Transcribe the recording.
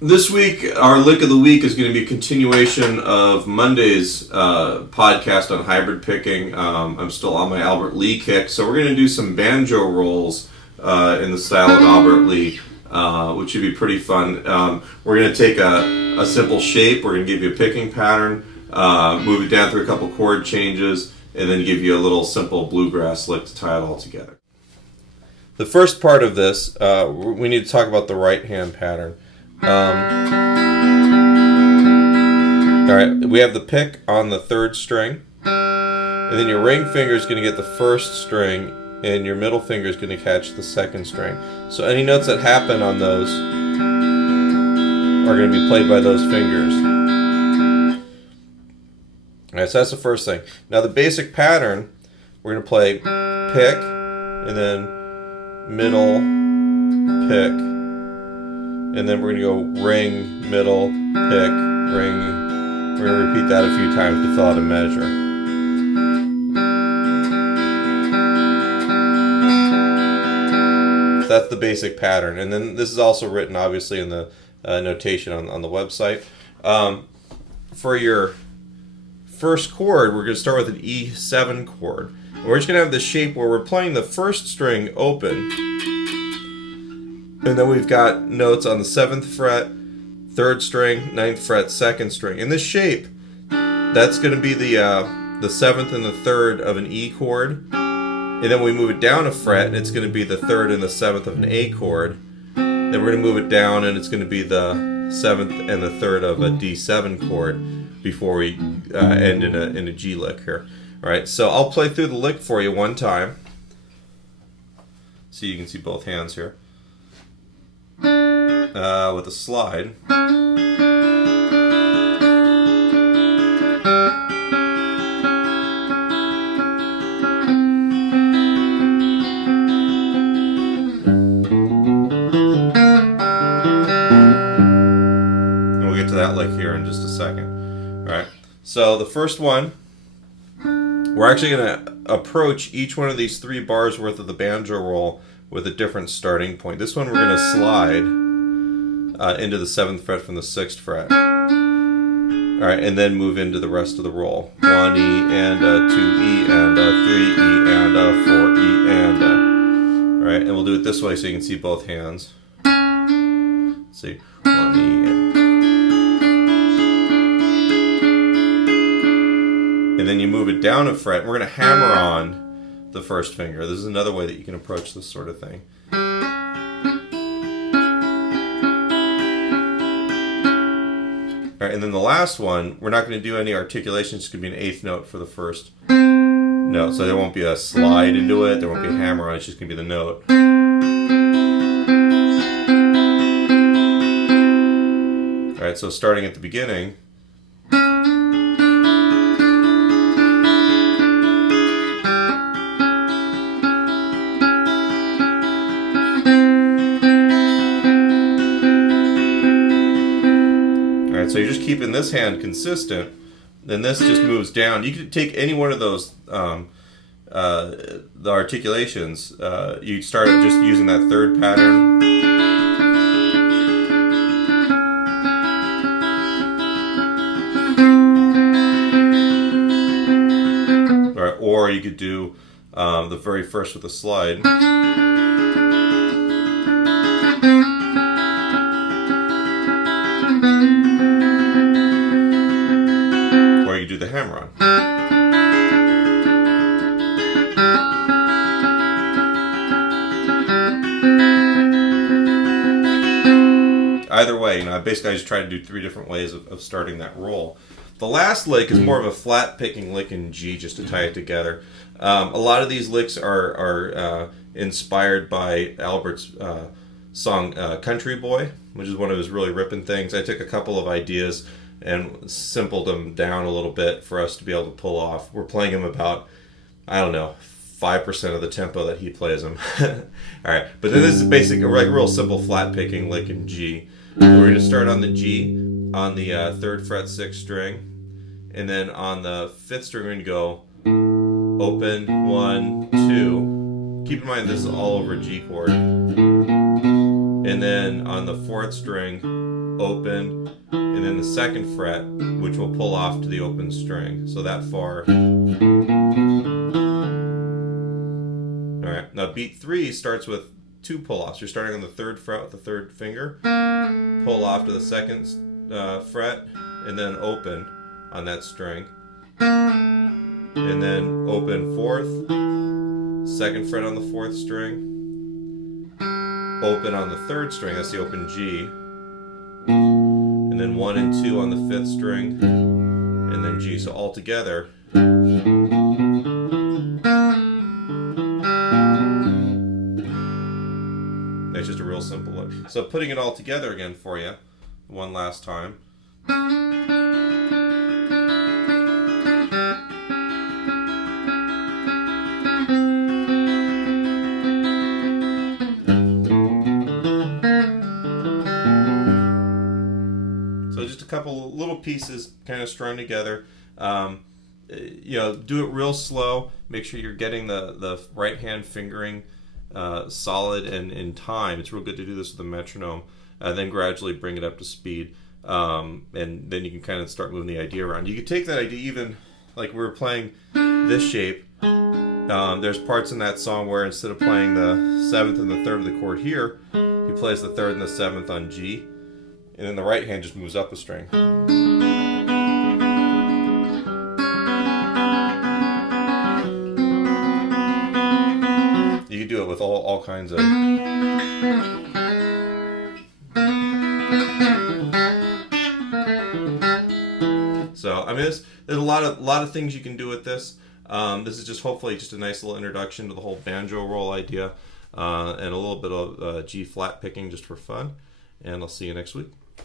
This week, our lick of the week is going to be a continuation of Monday's podcast on hybrid picking. I'm still on my Albert Lee kick, so we're going to do some banjo rolls in the style of Albert Lee, which should be pretty fun. We're going to take a simple shape, we're going to give you a picking pattern, move it down through a couple chord changes, and then give you a little simple bluegrass lick to tie it all together. The first part of this, we need to talk about the right hand pattern. Alright, we have the pick on the third string, and then your ring finger is going to get the first string, and your middle finger is going to catch the second string. So any notes that happen on those are going to be played by those fingers. Alright, so that's the first thing. Now the basic pattern, we're going to play pick, and then middle, pick, and then we're going to go ring, middle, pick, ring. We're going to repeat that a few times to fill out a measure. So that's the basic pattern. And then this is also written obviously in the notation on the website. For your first chord, we're going to start with an E7 chord. And we're just going to have the shape where we're playing the first string open. And then we've got notes on the 7th fret, 3rd string, 9th fret, 2nd string. In this shape, that's going to be the 7th and the 3rd of an E chord. And then we move it down a fret, and it's going to be the 3rd and the 7th of an A chord. Then we're going to move it down, and it's going to be the 7th and the 3rd of a D7 chord before we end in a G lick here. All right, so I'll play through the lick for you one time, so you can see both hands here. With a slide. And we'll get to that lick here in just a second. All right. So the first one, we're actually going to approach each one of these 3 bars worth of the banjo roll with a different starting point. This one we're going to slide into the 7th fret from the 6th fret. Alright, and then move into the rest of the roll. 1 E and a 2 E and a 3 E and a 4 E and a. Alright, and we'll do it this way so you can see both hands. Let's see. 1 E and then you move it down a fret. We're going to hammer on the first finger. This is another way that you can approach this sort of thing. All right, and then the last one, we're not going to do any articulation. It's going to be an 8th note for the first note. So there won't be a slide into it. There won't be a hammer on it. It's just going to be the note. All right, so starting at the beginning. So you're just keeping this hand consistent, then this just moves down. You could take any one of those, the articulations. You start just using that 3rd pattern. Or you could do the very first with a slide. Do the hammer on. Either way, basically I just try to do 3 different ways of starting that roll. The last lick is more of a flat picking lick in G, just to tie it together. A lot of these licks are inspired by Albert's song Country Boy, which is one of his really ripping things. I took a couple of ideas and simpled them down a little bit for us to be able to pull off. We're playing them about, I don't know, 5% of the tempo that he plays them. Alright, but then this is basically a real simple flat picking lick in G. So we're going to start on the G, on the 3rd fret 6th string, and then on the 5th string we're going to go open, 1, 2. Keep in mind this is all over a G chord. And then on the 4th string, open, and then the second fret, which will pull off to the open string. So that far. Alright, now beat 3 starts with 2 pull-offs. You're starting on the 3rd fret with the 3rd finger, pull off to the 2nd fret, and then open on that string. And then open 4th, 2nd fret on the 4th string, open on the 3rd string, that's the open G, and then 1 and 2 on the 5th string, and then G. So all together. That's just a real simple look. So putting it all together again for you, one last time. So just a couple little pieces kind of strung together. You know, do it real slow. Make sure you're getting the right hand fingering solid and in time. It's real good to do this with a metronome. Then gradually bring it up to speed. And then you can kind of start moving the idea around. You could take that idea even like we were playing this shape. There's parts in that song where instead of playing the 7th and the 3rd of the chord here, he plays the 3rd and the 7th on G, and then the right hand just moves up a string. You can do it with all kinds of. So I mean, there's a lot of things you can do with this. This is just hopefully just a nice little introduction to the whole banjo roll idea, and a little bit of G flat picking just for fun. And I'll see you next week.